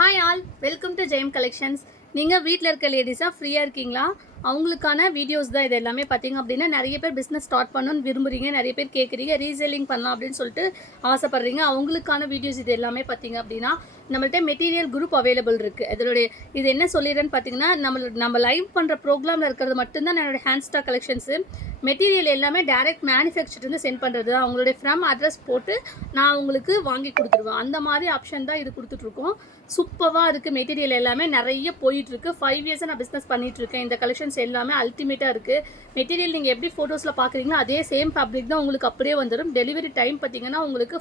Hi all, welcome to Jayam collections. நீங்கள் வீட்டில் இருக்க லேடிஸாக ஃப்ரீயாக இருக்கீங்களா? அவங்களுக்கான வீடியோஸ் தான் இது எல்லாமே. பார்த்தீங்க அப்படின்னா நிறைய பேர் பிஸ்னஸ் ஸ்டார்ட் பண்ணணும்னு விரும்புகிறீங்க, நிறைய பேர் கேட்குறீங்க, ரீசேலிங் பண்ணலாம் அப்படின்னு சொல்லிட்டு ஆசைப்பட்றீங்க. அவங்களுக்கான வீடியோஸ் இது எல்லாமே. பார்த்தீங்க அப்படின்னா நம்மள்ட்ட மெட்டீரியல் குரூப் அவைலபிள் இருக்குது. இதனுடைய இது என்ன சொல்லிடுறேன்னு பார்த்தீங்கன்னா, நம்ம லைவ் பண்ணுற ப்ரோக்ராமில் இருக்கிறது மட்டும்தான் என்னோடய ஹேண்ட் ஸ்டாக் கலெக்ஷன்ஸு. மெட்டீரியல் எல்லாமே டேரெக்ட் மேனுஃபேக்சர்லேருந்து சென்ட் பண்ணுறது தான். அவங்களுடைய ஃப்ரம் அட்ரஸ் போட்டு நான் உங்களுக்கு வாங்கி கொடுத்துருவேன். அந்த மாதிரி ஆப்ஷன் தான் இது கொடுத்துட்ருக்கோம். சூப்பராக இருக்குது. மெட்டீரியல் எல்லாமே நிறைய போயிட்டுருக்கு. 5 இயர்ஸாக நான் பிஸ்னஸ் பண்ணிகிட்ருக்கேன். இந்த கலெக்ஷன்ஸ் எல்லாமே அல்டிமேட்டாக இருக்குது. மெட்டீரியல் நீங்கள் எப்படி ஃபோட்டோஸில் பார்க்குறீங்களோ அதே சேம் ஃபேப்ரிக் தான் உங்களுக்கு அப்படியே வந்துடும். டெலிவரி டைம் பார்த்தீங்கன்னா உங்களுக்கு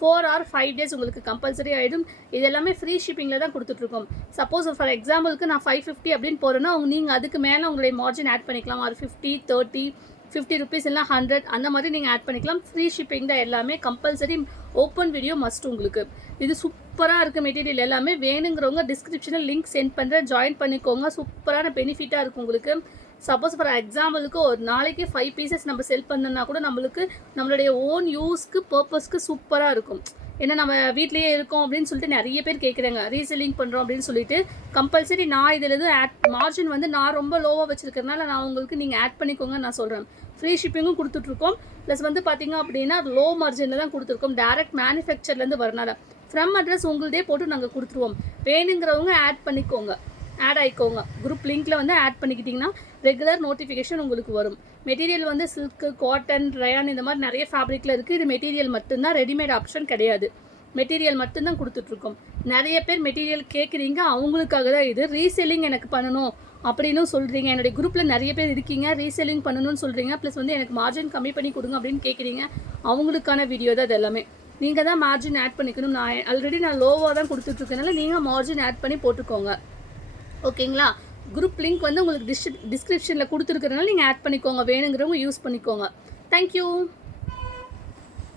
4 or 5 days உங்களுக்கு கம்பல்சரி ஆகிடும். இது எல்லாமே ஃப்ரீ ஷிப்பிங்கில் தான் கொடுத்துட்ருக்கோம். சப்போஸ் ஃபார் எக்ஸாம்பிளுக்கு நான் 550 அப்படின்னு போகிறேன்னா நீங்கள் அதுக்கு மேலே உங்களுடைய மார்ஜின் ஆட் பண்ணிக்கலாம். ஒரு 50, 30, 50 rupees இல்லை 100 அந்த மாதிரி நீங்கள் ஆட் பண்ணிக்கலாம். ஃப்ரீ ஷிப்பிங் தான் எல்லாமே. கம்பல்சரி ஓப்பன் வீடியோ மஸ்ட் உங்களுக்கு. இது சூப்பராக இருக்குது. மெட்டீரியல் எல்லாமே வேணுங்கிறவங்க டிஸ்கிரிப்ஷனில் லிங்க் சென்ட் பண்ணுறேன், ஜாயின் பண்ணிக்கோங்க. சூப்பரான பெனிஃபிட்டாக இருக்கும் உங்களுக்கு. சப்போஸ் ஃபார் எக்ஸாம்பிளுக்கு ஒரு நாளைக்கு 5 pieces நம்ம செல் பண்ணோன்னா கூட நம்மளுடைய ஓன் யூஸ்க்கு பர்பஸ்க்கு சூப்பராக இருக்கும். ஏன்னா நம்ம வீட்லேயே இருக்கோம் அப்படின்னு சொல்லிட்டு நிறைய பேர் கேட்குறாங்க, ரீசெல்லிங் பண்ணுறோம் அப்படின்னு சொல்லிட்டு. கம்பல்சரி நான் இதில் எதுவும் மார்ஜின் நான் ரொம்ப லோவாக வச்சுருக்கிறதுனால நான் உங்களுக்கு நீங்கள் ஆட் பண்ணிக்கோங்க நான் சொல்கிறேன். ஃப்ரீ ஷிப்பிங்கும் கொடுத்துட்ருக்கோம். ப்ளஸ் பார்த்திங்க அப்படின்னா லோ மார்ஜினில் தான் கொடுத்துருக்கோம். டேரெக்ட் மேனுஃபேக்சர்லேருந்து வரனால ஃப்ரம் அட்ரஸ் உங்களுதே போட்டு நாங்கள் கொடுத்துருவோம். வேணுங்கிறவங்க ஆட் ஆகிக்கோங்க. குரூப் லிங்க்கில் ஆட் பண்ணிக்கிட்டிங்கன்னா ரெகுலர் நோட்டிஃபிகேஷன் உங்களுக்கு வரும். மெட்டீரியல் சில்க்கு, காட்டன், ரயான் இந்த மாதிரி நிறைய ஃபேப்ரிக்கில் இருக்குது. இது மெட்டீரியல் மட்டும்தான், ரெடிமேட் ஆப்ஷன் கிடையாது. மெட்டீரியல் மட்டும்தான் கொடுத்துட்ருக்கோம். நிறைய பேர் மெட்டீரியல் கேட்குறீங்க, அவங்களுக்காக தான் இது. ரீசெல்லிங் எனக்கு பண்ணணும் அப்படின்னு சொல்கிறீங்க. என்னுடைய குரூப்பில் நிறைய பேர் இருக்கீங்க, ரீசெல்லிங் பண்ணணும்னு சொல்கிறீங்க. ப்ளஸ் எனக்கு மார்ஜின் கம்மி பண்ணி கொடுங்க அப்படின்னு கேட்குறீங்க. அவங்களுக்கான வீடியோ தான் இது எல்லாமே. நீங்கள் தான் மார்ஜின் ஆட் பண்ணிக்கணும். நான் லோவாக தான் கொடுத்துட்ருக்கனால நீங்கள் மார்ஜின் ஆட் பண்ணி போட்டுக்கோங்க. ஓகேங்களா? குரூப் லிங்க் உங்களுக்கு டிஸ்கிரிப்ஷனில் கொடுத்துருக்கிறதுனால நீங்கள் ஆட் பண்ணிக்கோங்க. வேணுங்கிறவங்க யூஸ் பண்ணிக்கோங்க. தேங்க்யூ.